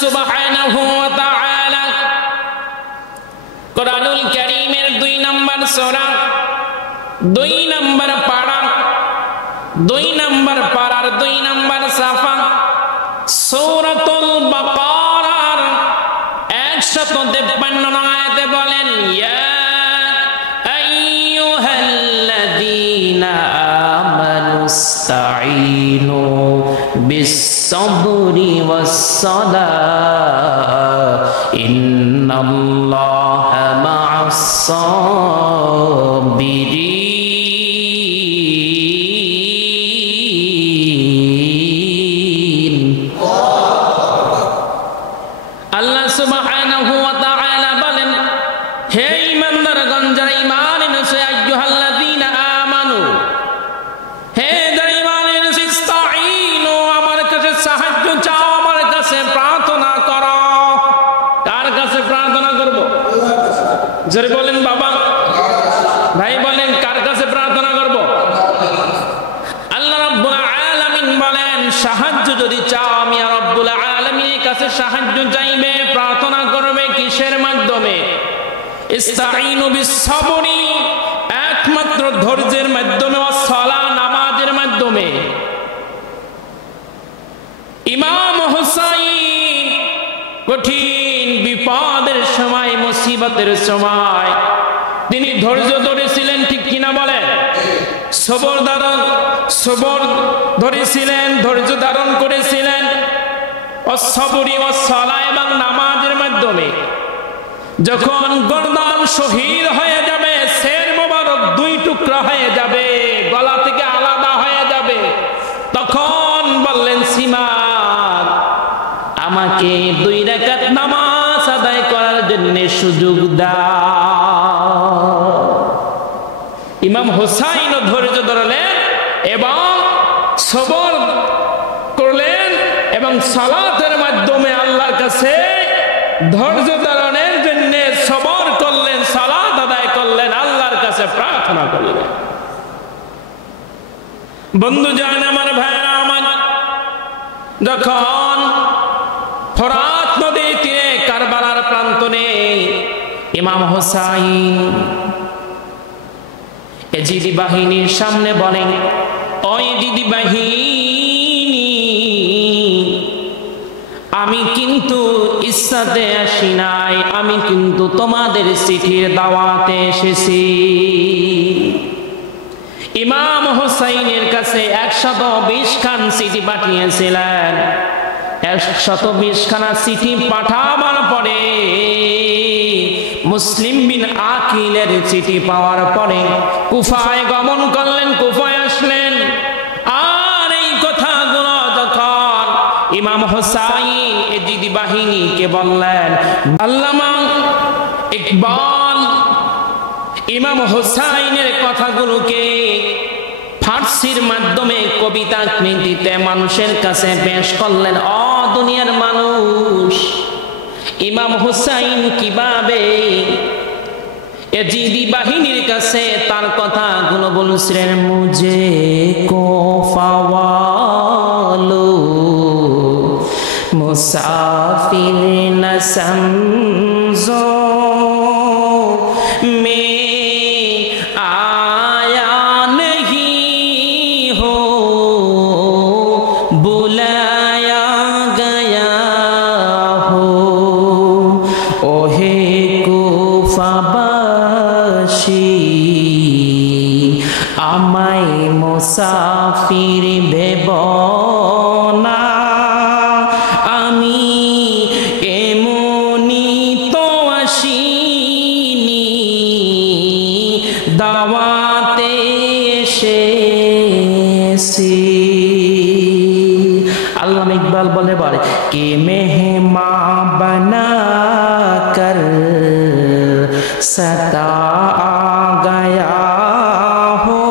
সুবহানাহু ওয়া তাআলা কুরআনুল কারীমের 2 নম্বর সূরা 2 নম্বর পারা 2 নম্বর পারার 2 নম্বর সাফা সূরাতুল বাকারার 153 আয়াতে বলেন ইয়া আইয়ুহাল্লাযীনা আমানুস্তাঈনু বিস-সাবরি ওয়াস-সালাহ ইন্নাল্লাহা মা'আস-সাবিরিন। আল্লাহ সুবহানাহু ওয়া তাআলা বলেন হে ঈমানদারগণ যারা ঈমান এনেছে আইয়ুহাল্লাযীনা আমানু হে যারা ঈমান এনেছে ইস্তাঈনু আমার কাছে সাহায্য চাও আমার কাছে প্রার্থনা করো। কার কাছে প্রার্থনা করব? আল্লাহর কাছে। জোরে বলেন বাবা ভাই বলেন কার কাছে প্রার্থনা করব? আল্লাহ রাব্বুল আলামিন বলেন সাহায্য যদি চাও আমি রব্বুল আলামিনের কাছে সাহায্য চাইবে প্রার্থনা করবে কিসের মাধ্যমে? ইস্তাঈনু বিস-সাবরি একমাত্র ধৈর্যের মাধ্যমে ও সালাহ নামাজের মাধ্যমে। ইমাম হুসাইন কঠিন বিপদের সময় মুসিবতের সময় তিনি ধৈর্য ধরেছিলেন ঠিক কিনা বলেন? সবর ধরেছিলেন ধৈর্য ধারণ করেছিলেন অসবরি ও সালাহ এবং নামাজের মাধ্যমে। যখন গর্দান শহীদ হয়ে যাবে শের মোবারক 2 টুকরা হয়ে যাবে গলা থেকে আলাদা হয়ে যাবে তখন বললেন সিমান আমাকে 2 রাকাত নামাজ আদায় করার জন্য সুযোগ দাও। ইমাম হুসাইন ধৈর্য ধরলেন এবং সবর করলেন এবং সালাতের মাধ্যমে আল্লাহর কাছে ধৈর্য ধারণের জন্য সবর করলেন সালাত আদায় করলেন আল্লাহর কাছে প্রার্থনা করলেন। বন্ধু জান আমার ভাইরা আমার যখন ফোরাত নদীর তীরে কারবালার প্রান্তরে ইমাম হুসাইন এজিদি বাহিনীর সামনে বলেন ওই দিদি বাহিনী আমি কিন্তু ইচ্ছাতে আসি নাই আমি কিন্তু তোমাদের চিঠির দাওয়াতে এসেছি। ইমাম হুসাইনের কাছে 120 খান চিঠি পাঠিয়েছিলেন। 120 খানা চিঠি পাঠাবার পরে মুসলিম বিন আকিলের চিঠি পাওয়ার পরে কুফায় গমন করলেন কুফায় আসলেন। আর এই কথাগুলো যখন ইমাম হুসাইন এজিদি বাহিনীকে বললেন আল্লামা ইকবাল ইমাম হুসাইনের কথাগুলোকে ফার্সির মাধ্যমে কবিতা আকৃতিতে মানুষের কাছে পেশ করলেন। ও দুনিয়ার মানুষ ইমাম হুসাইন কিভাবে এজিদি বাহিনীর কাছে তার কথাগুলো বলছিলেন মুঝে কোফাওয়ালো মুসাফির না সমঝো মে আয়া नहीं हो बुलाया गया हो ओहे कुफाबाशी আমায় মুসাফির ভেবনা আমি এমনি তো আসিনি দাওয়াতে এসেছি। আল্লামা ইকবাল বলে কে মেহমা বানা কর सता गया हो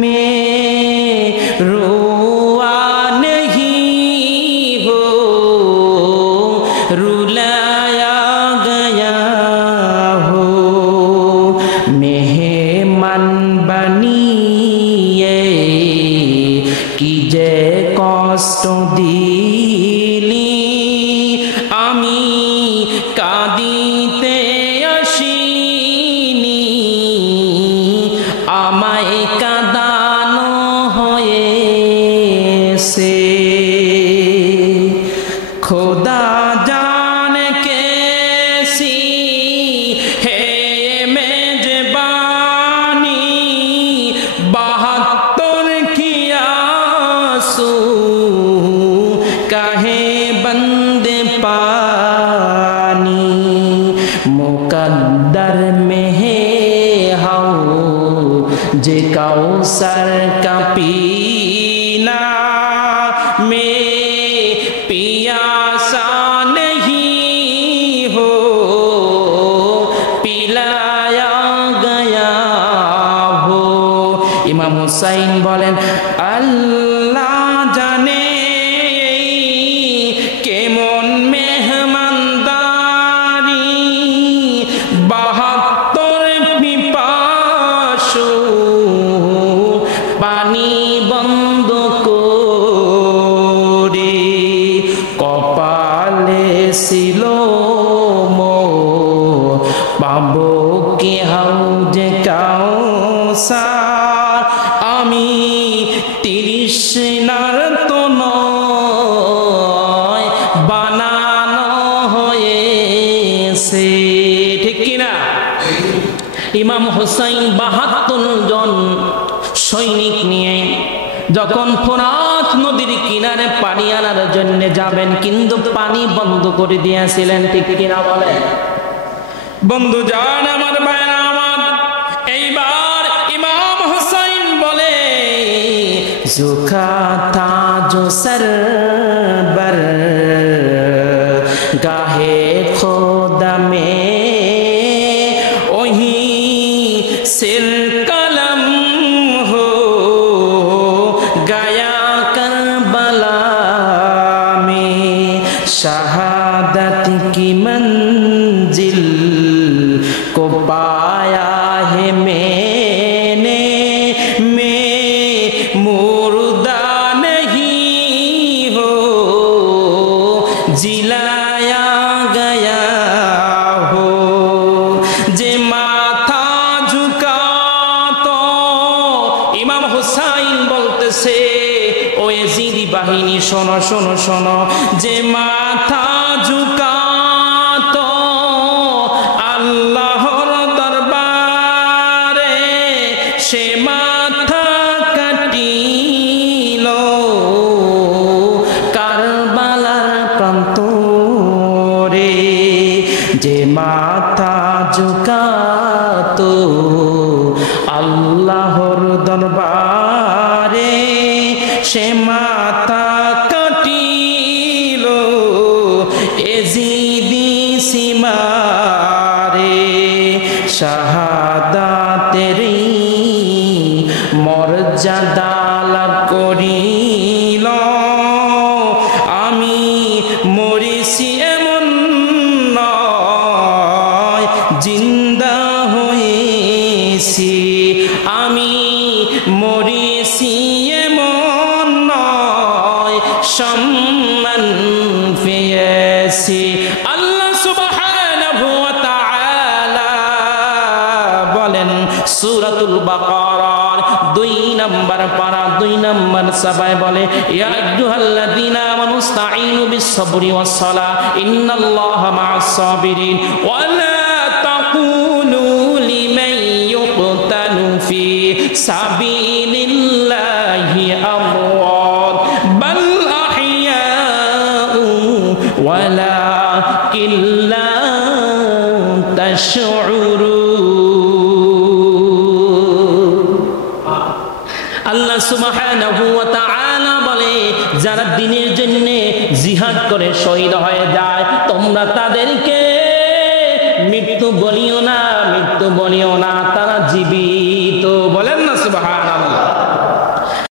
मैं रुआ नहीं हो रुलाया गया हो मेहमान बनिए की जे कष्ट दिली खुदा जाने कैसी है मेजबानी, 72 की आंसू कहे बंदे पानी, मुकद्दर में है हाउ जे कौसर का पीना, में पियासा नहीं हो पिलाया गया हो। इमाम हुसैन बोलेन अल्लाह जाने केमन मेहमानदारी, 72 পিপাসু পানি বন্ধ করে কপালে ছিল পাবো কি হাউজে কাউসার, আমি তৃষ্ণার তো নয় বানানো হয়েছে, ঠিক কিনা? ইমাম হুসাইন 72 জন সৈনিক নিয়ে যখন ফোরাত নদীর কিনারে পানি আনার জন্য যাবেন, কিন্তু পানি বন্ধ করে দিয়েছিলেন, ঠিক কিনা বলেন? বন্ধু জান আমার ভাইরা আমার, এইবার ইমাম হুসাইন বলে জুখা তাজো সরবর গাহে খোদা মে ওহি সির কলম হো গায়া करबला में, शहादत की मंजिल को पाया है मैंने, मैं मुर्दा नहीं हो जिलाया गया हो, जे माथा झुका तो इमाम हुसैन বলতেছে ও এজিদি বাহিনী শোনো শোনো শোনো, যে মাথা ঝুকাতো আল্লাহর দরবারে সে মাথা কাটিল কারবালার প্রান্তরে, যে মাথা ঝুকাতো আল্লাহর দরবারে সে মাথা কাটিল এজিদি সীমারে, শাহাদাতের মর্যাদা লাভ করিল, আমি মরিছি এমন নয় জিন্দা হয়েছি, আমি মরিছি এমন নয় সম্মান পেয়েছি। আল্লাহ সুবহানাহু ওয়া তাআলা বলেন সূরাতুল বাকারার 2 নম্বর পারা 2 নম্বর সবাই বলে ইয়া আইয়ুহাল্লাযীনা আমানু ইসতাঈনু বিস-সাবরি ওয়াস-সালাহ ইন্নাল্লাহা মা'আস সাবিরিন ওয়া লা তাকুলু লিমান ইউকতালু ফি সাবিলিল্লাহি আমওয়াত বাল আহইয়াউ ওয়ালাকিন লা তাশউরুন। আল্লাহ সুবহানাহু ওয়া তাআলা বলে যারা দ্বীনের জন্য জিহাদ করে শহীদ হয়ে যায় তোমরা তাদেরকে মৃত্যু বলিও না, মৃত্যু বলিও না, তারা জীবিত। বলে